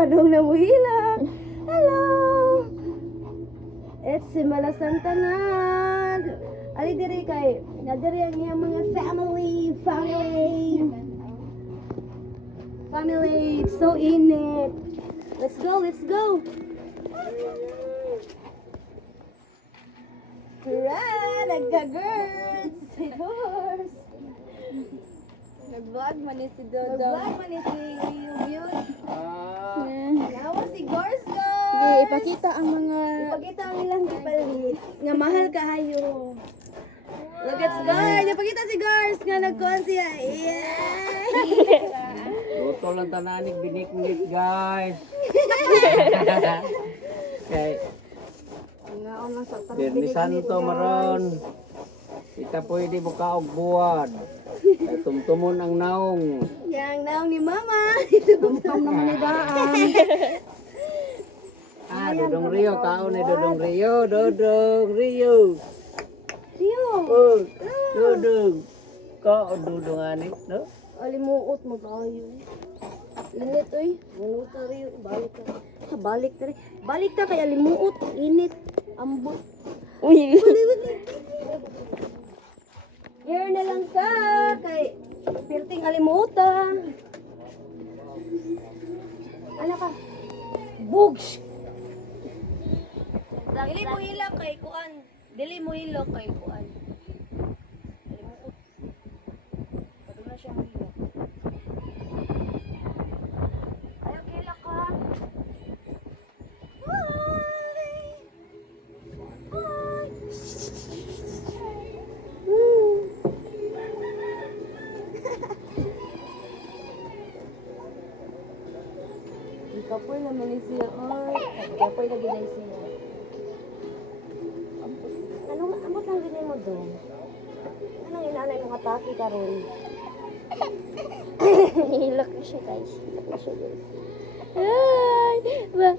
Padong na muhilak. Hello! It's Simala Santanan. Ali diri kay, nadiri ang iyang mga family. Family, it's so init. Let's go. Hurra! Nagka-girls! Si Dors! Nag-vlog man ni si Dodo. Nag-vlog man ni si Yuyut. Nawa si Gors, Sige, ipakita ang mga... Ipakita ang ilang gipalit. Nga mahal kayo. Look at Gors! Ipakita si Gors nga nagkuhan siya. Luto lang tananig binik-binik guys. Kay Ngaon lang sa Birni Santo maron. Kita pwede buka og buwan. Kay tumtumon ang naong. Yang naong ni Mama. Tumtum naman ni Daan. Dodong Rio kaon ni Dodong Rio. Rio. Oh, Dodong. Kaon Dodong ani, no? Alimuot mo kayo. Init oy. Munuta Rio. Balik ta. Balik ta kay alimuot. Init. Ambot. Uy. Here na lang ka kay pirting alimuta. Ano ka? Bugs. Dili mo hilak kay kuan. Dili mo hilak kay kuan. Alimuot. Pwede na siya hilak. Ayaw hilak ka. Kapoy naman ni siya. Kapoy na ginay siya. Anong ambot lang ginay mo doon? Anong inaanay mong atake ka ron? Hilak na siya guys. Hilak na siya guys. Ay! Hilak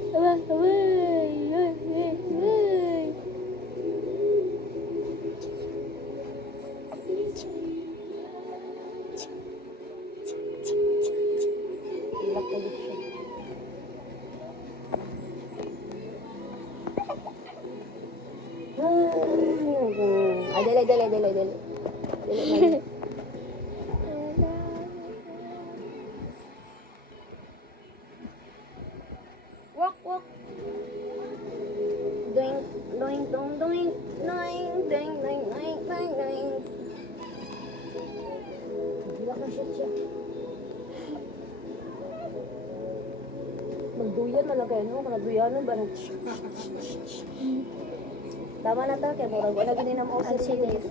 ka dito siya. Ay, dali. Walk. Doing, doing. Hilak na siya. Magduyan na lang kayo, no? Magduyanan ba? Tama na ta, kaya murag wala gini na mo sa Sige. silit.